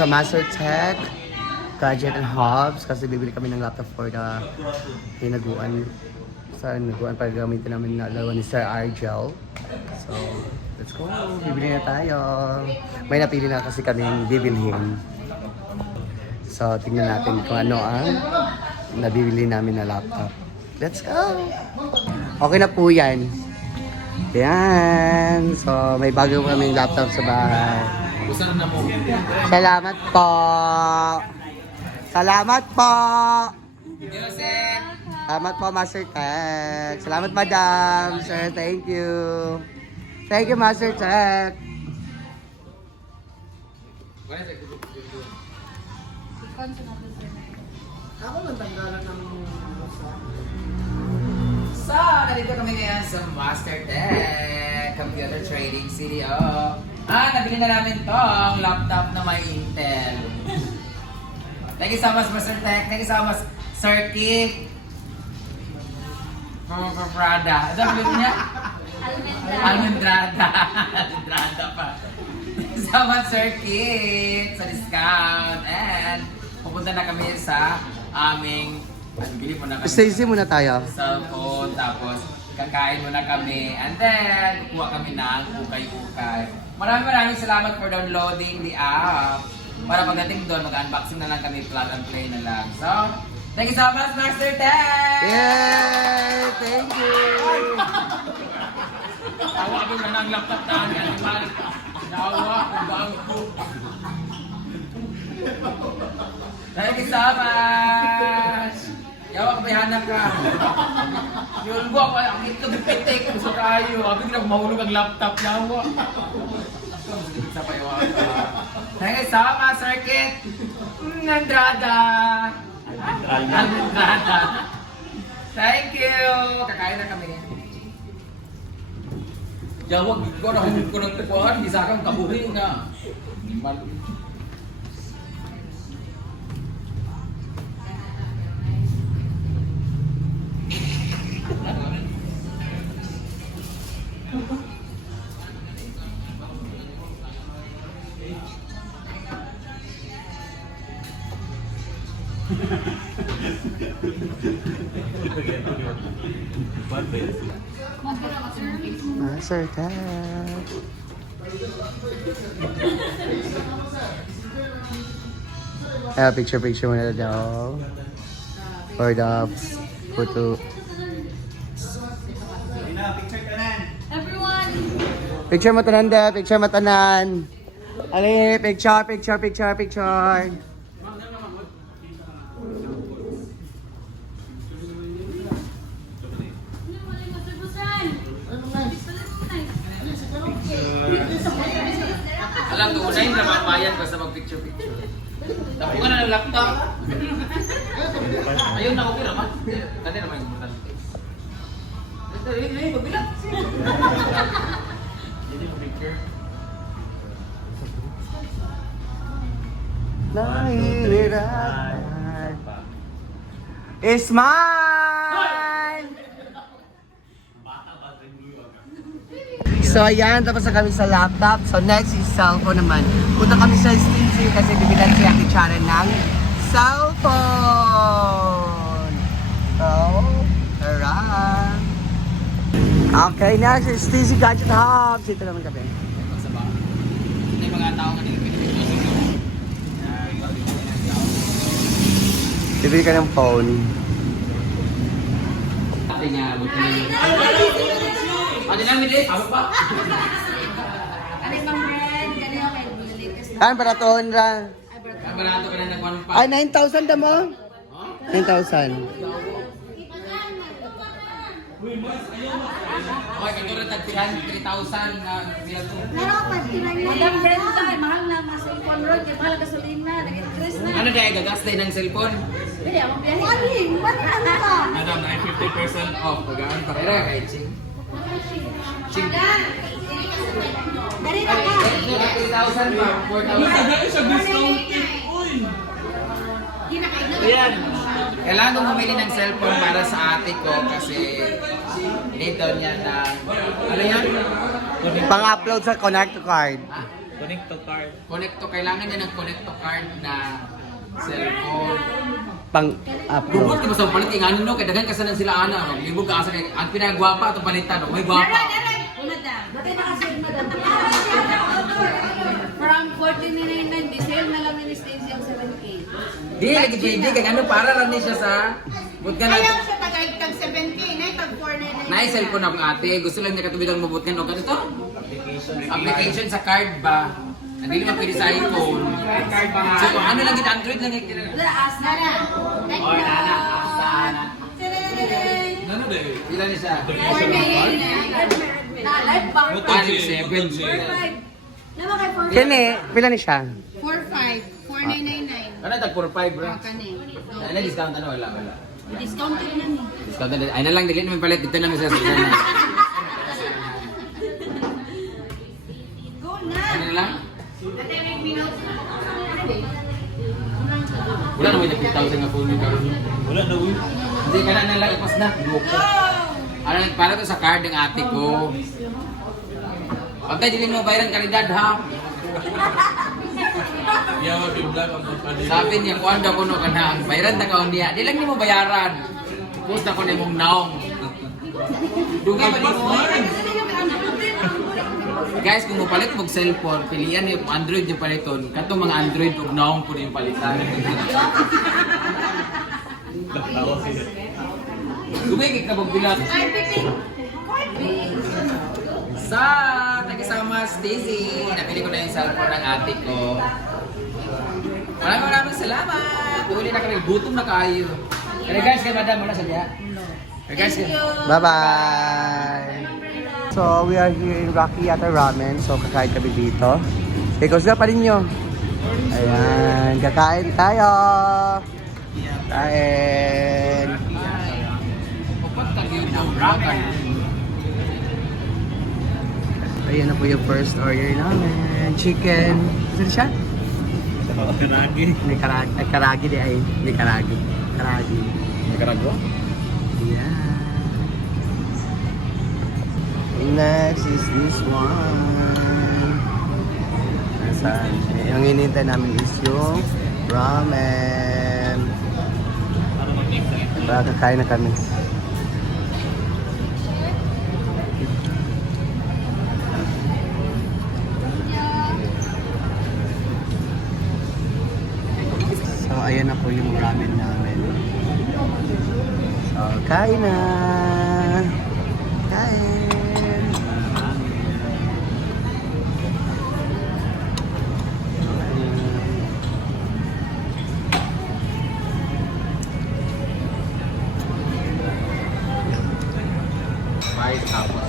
sa Master Tech Gadget and Hubs kasi bibili kami ng laptop for the hinaguan para gamitin namin na laro ni Sir Argel. So, let's go! Bibili na tayo! May napili na kasi kaming bibilhin. So, tingnan natin kung ano ang nabibili namin na laptop. Let's go! Okay na po yan. Yan! So, may bago kaming laptop sa bahay. Salamat po! Salamat po! Salamat po, Master Tech. Salamat, Madam. Sir, thank you. Thank you, Master Tech. Ako lang tanggalan ng So, nandito kami ngayon sa Master Tech Computer Trading CDO. Nabili na namin tong laptop na may Intel. Thank you so much, Master Tech. Thank you so much, Sir Keith. Prada. Ano ang niya? Almendrada. Almendrada pa. Thank you so much, Sir Keith, sa discount. And pupunta na kami sa aming bili mo na kami. Stacy muna tayo. Cellphone, tapos kakain muna kami. And then, kukuha kami ng ukay-ukay. Maraming salamat for downloading the app. Para pagdating doon, mag-unboxing na lang kami, plug and play na lang. So, thank you so much, Master Tech! Yay! Thank you! Tawa kami na ng laptop na ang animal. Tawa, ang bangko. Thank you so much! Yawa ka bayanan ka. Yun ko, ang itlog pitik. Gusto kayo. Abi ko na mahulog ang laptop. Yawa. Sa payawa ka. Thank you so much, Sir Kit. Andrada. Andrada. Thank you. Kakain na kami. Yawa, ko na hulog ko ng tukuhan. Bisa kang kabuhi nga. Master Tech. Picture muna daw. For the photo. Everyone! Picture mo tanan de, picture mo tanan. Ali, picture. Alam ko, unahin na mabayan basta mag-picture. Tapo ka na ng laptop. Ayun na, okay naman. Kani naman yung importante. Magbilang. Nahihirapan. It's mine! So ayan, tapos na kami sa laptop. So next is cellphone naman. Punta kami sa Steezy kasi bibilan si Ate Chara ng cellphone. So, tara! Okay na, si Steezy Gadget Hubs. Ito naman kami. May mga tao nga nila Bibili ka ng phone. Ate nga, buti na yun. Ate namin eh, ako pa. Ano yung mga brand? Ganun yung kay latest na. Saan para toon ra? Ang barato ka na nag-1 pa. Ay, 9,000 na mo? 9,000. Okay, katulad tagpihan, 3,000 na sila to. Meron pa, Madam Brenda, mahal na mga cellphone road, kaya mahal gasolina, nag-increase na. Ano dahil gagas din ng cellphone? Pwede, amang biyahe. Maling, ano ka? Madam, 50% off. Pagaan pa kaya kay Ching. Ching. Dari na ka. 3,000 ba? 4,000. Ayan. Kailangan kong bumili ng cellphone para sa ate ko kasi need daw niya na... Ano yan? Pang-upload sa Connect to Card. Connect to, kailangan niya ng connect to card na cellphone. Pang-upload. Lubot, di ba sa palit, ingano no, kaya daghan kasanan sila ana, maglibog ka asa kay, ang pinagwapa itong palitan, no? May gwapa. Dati nakasid madam. From 1499, disel na lang ni Stacy ang 7K. Di, lagi pwede, kaya ano, para lang niya siya sa, but ka Ayaw na, siya tag 7K, na tag 499. na cellphone ng ate, gusto lang niya katubig ang mabut ka, no? Ganito? Application sa card ba? Hindi naman pwede sa iPhone. So, kung ano lang, Android lang yung Wala, asa na. Oy, nana, sana. Ilan niya siya? 499. Na, live bar. 7. Naman kay 4. Kani, pila ni siya? 45, 4999. Ano, tag 4-5 bro? Kani. Ano, discount ano? Wala. Discounted na ni. Discount na. Ay na lang, dili naman palit. Dito naman siya. Go na. Ano na lang? Wala naman yung 50,000 nga phone yung karoon. Wala na uy. Hindi ka na lang ipas na. Loko. Ano, para to sa card ng ate ko. Pagka din mo bayaran kalidad ha. Sabi niya, kuhan daw ko no kanang bayaran na kaon niya. Di lang niyo mo bayaran. Post ako ni mong naong. Dugay ba ni mo? Guys, kung mapalit mo cellphone, pilihan niyo kung Android yung paliton. Katong mga Android, kung naong po yung palitan. Dumigig ka magbilat. Sa tagisama Stacy, napili ko na yung cellphone ng ate ko. Maraming salamat! Uli na kami, gutom na kayo. Kaya guys, kay madam, wala sa diya. Kaya guys, Bye-bye! So, we are here in Rocky Yata Ramen. So, kakain kami dito. Because na pa rin nyo. Ayan, kakain tayo! Kain! upat tayo ng brakan. Ayan na po yung first order namin. Chicken. Ano siya? Karagi. May karagi. Ay, karagi di ay. May karagi. Karagi. Nicaragua? Yeah. Next is this one. Nasaan? Yung hinihintay namin is yung ramen. Para kakain na kami. So, ayan na po yung ramen namin. So, kain na! Kain! Five tapos.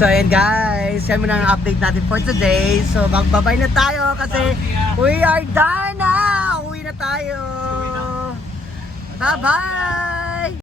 So ayan guys, yan muna ang update natin for today. So magbabay na tayo kasi we are done na! Uwi na tayo! Bye-bye!